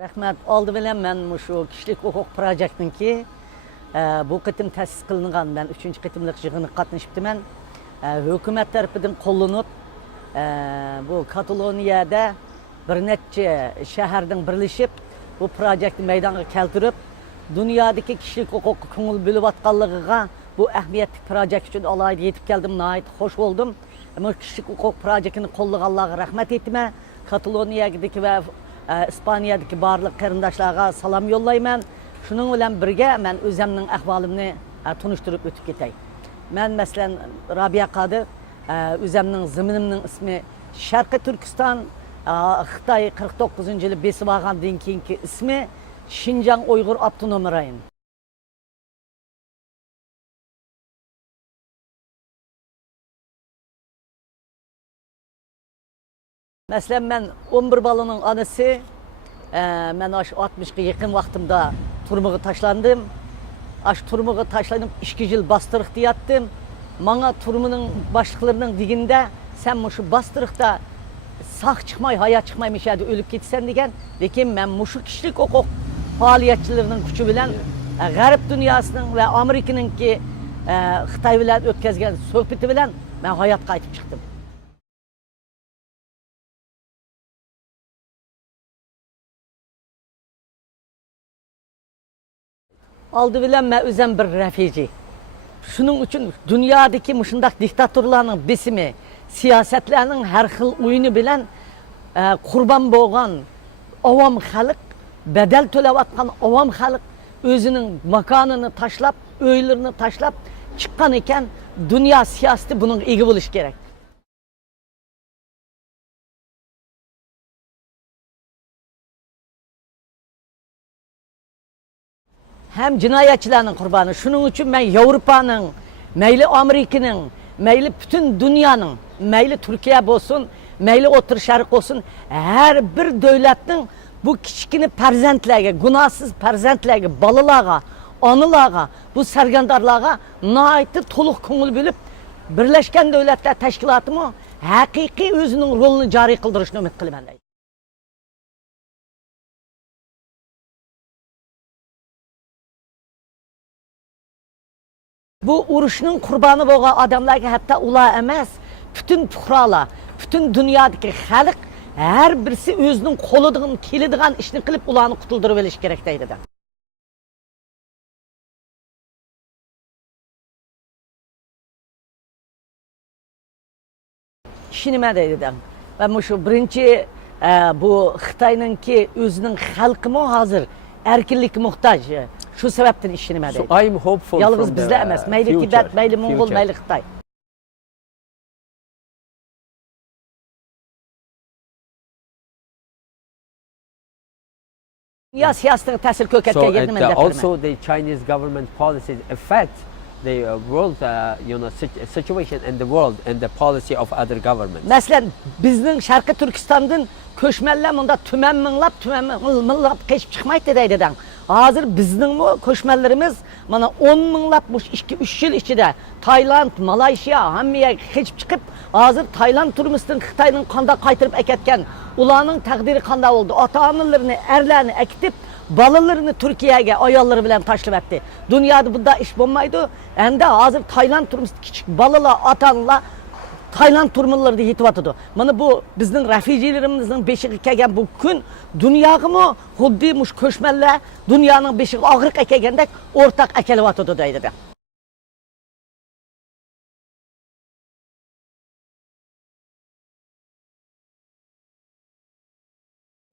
Rahmat, oldi bilan men shu kishilik huquq projektininki bu qitim ta'sis qilingan, men 3-qitimlik yig'inga qatnashibdiman. Hukumat tarafidan qo'llanib, bu Kataloniyada bir necha shahardan birlashib, bu projektni maydonga keltirib, dunyodagi kishilik huquqqa ko'ngil bo'layotganligiga bu ahamiyatli projekt uchun alohida yetib keldim, nihoyat xush bo'ldim. Bu kishilik huquq projektini qo'llaganlarga rahmat aytaman. Kataloniyadagi va İspaniyadagi barliq qarindoshlarga salom yo'llayman. Shuning bilan birga men o'zimning ahvolimni tunishtirib o'tib ketay. Men masalan Rabia Qodir, o'zimning ziminimning ismi Sharqiy Turkiston, Xitoy 49-yili besib olgandan keyingi ismi Xinjiang Uyg'ur Avtonom rayon. Mesela ben 11 balının anısı, ben 60'a yakın vaktimde turmuğu taşlandım. Turmuğu taşlanıp 2 yıl bastırıqta yattım. Bana turmunun başlıklarının diginde sen şu bastırıqta sağ çıkmay, hayat çıkmay müşahede ölüp gitsen degen. Lekin ben şu kişilik hukuk faaliyetçilerinin gücü bilen Garip dünyasının ve Amerika'nın ki Xitay bilen ötkazgen sohbeti bilen ben hayat kayıtıp çıktım. Aldı bilen ben özüm bir refuji. Şunun için dünyadaki muşundak diktatörlerin besimi, siyasetlerinin her xil oyunu bilen kurban boğan avam halk, bedel tölevatkan avam halk özünün makanını taşlap, öylerini taşlap çıkan iken dünya siyaseti bunun iyi buluş gerek. Hem cinayetçilerin kurbanı. Şunun için ben Avrupa'nın, meyli Amerika'nın, meyli bütün dünyanın, meyli Türkiye olsun, meyli Orta Şarkı olsun, her bir devletin bu kiçikini perzentlerine, günahsız perzentlerine, balılarına, anılarına, bu sergendarlarına naiti toluk koңul bilip, Birleşken Devletler Teşkilatı mı hakiki özünün rolunu cari kıldırışını ümit kılıyorum. Bu uruşunun kurbanı boğan adamlarga hatta ula emas, bütün puhralar, bütün dünyadaki halk her birisi özünün koluduğun, kilidığın işini kılıp ulanı kutuldurup eliş gerekteydi de. İşini ben deydi de. Ben şu birinci bu Xitay'nın ki özünün halkı mı hazır, erkinlik muhtaç. Şu sebepten işini ben deydi. So I'm hopeful yalnız bizde emas, meyli Tibet, meyli Mongol, meyli Xitay. Dünya siyasetine tesir köketken geldi ben also the Chinese government policies affect the world situation in the world and the policy of other governments. Mesela bizning Sharqiy Turkistondan ko'chmanlar bunda tuman minglab keçip chiqmaydi deydidan. Hozir bizning ko'chmanlarimiz mana 10 minglab 2-3 yil ichida Tayland, Malayziya hammaga keçip chiqib, hozir Tayland turmusdan Xitoyning qanday qaytirib aketgan, ularning taqdiri qanday bo'ldi? Ota-onalarini, erlarini akitib, balalarını Türkiye'ye ayolları bilen taşlıp etti. Dünyada bunda iş bulmaydı. Hem de hazır Tayland turmuş küçük balıla atanla Tayland turmaları da hitap ediyordu. Bana bu bizim refujilerimizin beşik kelgen bu gün dünyayı mı huddiymiş köşmeller dünyanın beşik ağırlık ekegendek ortak ekelevatıdı deydi.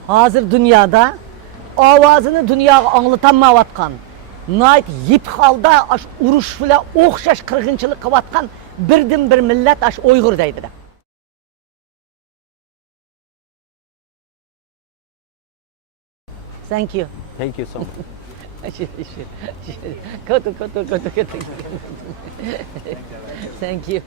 Hazır dünyada avazını dünyaya anlatamayotgan, nayt yip halda uruş bilan o'xshash qirg'inchilik qilayotgan birdan bir millat Uyg'ur deydi. Thank you. Thank you so much. Thank you.